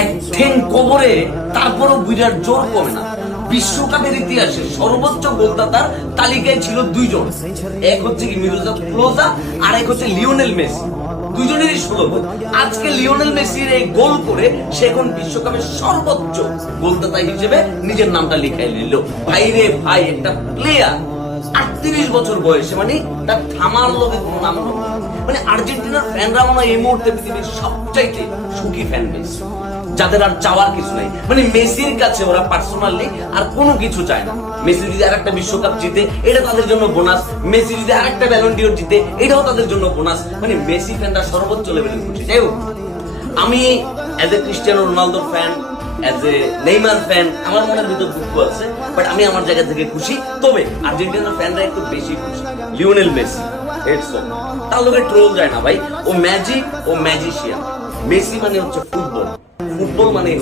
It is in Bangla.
এক ঠ্যাং কবরে তারপরও বিরাট জোর কমে না। বিশ্বকাপের ইতিহাসে সর্বোচ্চ গোলদাতার তালিকায় ছিল দুইজন, এক হচ্ছে কি মিরোস্লাভ ক্লোজা আর এক হচ্ছে লিওনেল মেসি। দুজনেরই 16 গোল। আজকে লিওনেল মেসির এই গোল করে সে এখন বিশ্বকাপের সর্বোচ্চ গোলদাতা হিসেবে নিজের নামটা লিখাই নিল। ভাই রে ভাই, একটা প্লেয়ার 38 বছর বয়সে, মানে তার থামার লোকে কোনো নাম নেই। মানে আর্জেন্টিনার ফ্যানরা মনে হয় এই মুহূর্তে পৃথিবীর সবচাইতে সুখী ফ্যান বেস, যাদের আর চাওয়ার কিছু নাই। মানে মেসির কাছে ওরা পার্সোনালি আর কোনো কিছু চায় না। মেসি যদি আরেকটা বিশ্বকাপ জিতে এটা তাদের জন্য বোনাস, মেসি যদি আরেকটা ব্যালন ডিওর জিতে এটাও তাদের জন্য বোনাস। মানে মেসি ফ্যানরা সর্বোচ্চ লেভেলে খুশি। যাই হোক, আমি অ্যাজ এ ক্রিস্টিয়ানো রোনালদোর fan, as a Neymar fan, আমার মনের ভিতর দুঃখ আছে, বাট আমি আমার জায়গা থেকে খুশি। তবে আর্জেন্টিনার ফ্যানরা একটু বেশি খুশি। লিওনেল মেসি তার লোকে ট্রোল যায় না ভাই, ও ম্যাজিক, ও ম্যাজিশিয়ান। মেসি মানে হচ্ছে ফুটবল, ফুটবল মানে